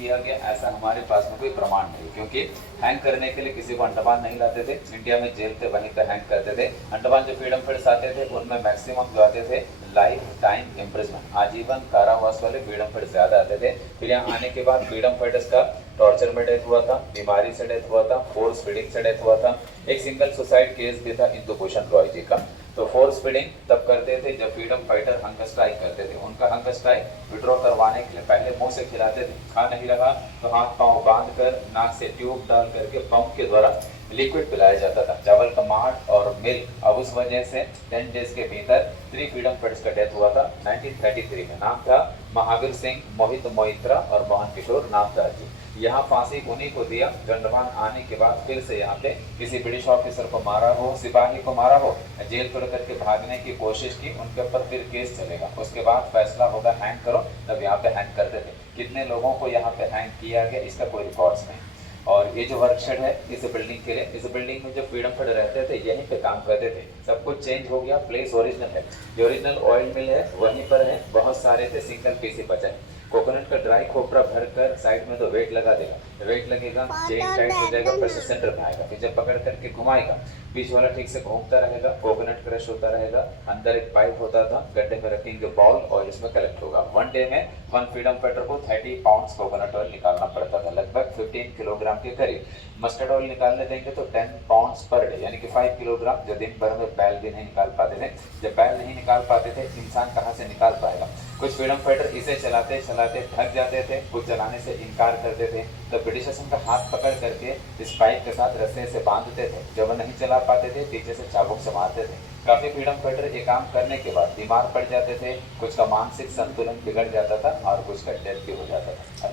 किया गया ऐसा हमारे पास में कोई प्रमाण नहीं, क्योंकि हैंग करने के लिए किसी को अंडमान नहीं लाते थे। इंडिया में जेल थे, वहीं पर हैंग करते थे। अंडमान जो फ्रीडम फाइटर्स आते थे उनमें मैक्सिमम जो आते थे लाइफ टाइम इम्प्रिजमेंट, आजीवन कारावास वाले फ्रीडम फाइटर्स ज्यादा आते थे। फिर यहाँ आने के बाद फ्रीडम फाइटर्स का टॉर्चर में डेथ हुआ था, बीमारी से डेथ हुआ था, फोर्स फीडिंग से डेथ हुआ था। एक सिंगल सुसाइड केस भी था इंदु भूषण रॉय जी का। तो फोर्स फीडिंग तब करते थे जब फ्रीडम फाइटर हंगर स्ट्राइक करते थे। उनका हंगर स्ट्राइक विड्रॉ करवाने के लिए पहले मुंह से खिलाते थे, खा नहीं रहा तो हाथ पांव बांध कर नाक से ट्यूब डाल करके पंप के द्वारा लिक्विड पिलाया जाता था, चावल का माठ और मिल्क। अब उस वजह से 10 डेज के भीतर 3 फ्रीडम फाइटर्स का डेथ हुआ था 1933 में। नाम था महावीर सिंह, मोहित मोइत्रा और मोहन किशोर नामदार जी। यहाँ फांसी उन्हीं को दिया जो अंडमान आने के बाद फिर से यहाँ पे किसी ब्रिटिश ऑफिसर को मारा हो, सिपाही को मारा हो, जेल तोड़ करके भागने की कोशिश की, उनके ऊपर फिर केस चलेगा, उसके बाद फैसला होगा हैंग करो, तब यहाँ पे हैंग करते थे। कितने लोगों को यहाँ पे हैंग किया गया इसका कोई रिकॉर्ड्स नहीं। और ये जो वर्कशेड है इस बिल्डिंग के लिए, इस बिल्डिंग में जो फ्रीडम फाइटर रहते थे यहीं पे काम करते थे। सब कुछ चेंज हो गया, प्लेस ओरिजिनल है। जो ओरिजिनल ऑयल मिल है वहीं पर है, बहुत सारे थे, सिंगल पीस ही बचा है। कोकोनट का ड्राई खोपरा भर कर साइड में तो वेट लगा देगा, वेट लगेगा, चेन टाइट हो जाएगा, प्रेशर सेंटर में आएगा, फिर जब पकड़ करके घुमाएगा बीच वाला ठीक से घूमता रहेगा, कोकोनट क्रश होता रहेगा। अंदर एक पाइप होता था, गड्ढे में रखेंगे बॉल और इसमें कलेक्ट होगा। 1 डे में 1 फ्रीडम फाइटर को 30 पाउंड्स कोकोनट ऑयल निकालना पड़ता था, लगभग 15 किलोग्राम के करीब। मस्टर्ड ऑयल निकालने देंगे तो 10 पाउंड्स पर डे, यानी कि 5 किलोग्राम, जो दिन भर में बैल भी नहीं निकाल पाते थे। जब बैल नहीं निकाल पाते थे इंसान कहाँ से निकाल पाएगा। कुछ फ्रीडम फाइटर इसे चलाते चलाते थक जाते थे, कुछ चलाने से इनकार करते थे, तो ब्रिटिश शासन का हाथ पकड़ करके इस पाइप के साथ रस्से से बांधते थे। जब वो नहीं चला पाते थे पीछे से चाबुक से मारते थे। काफी फ्रीडम फाइटर ये काम करने के बाद बीमार पड़ जाते थे, कुछ का मानसिक संतुलन बिगड़ जाता था और कुछ का डेथ भी हो जाता था।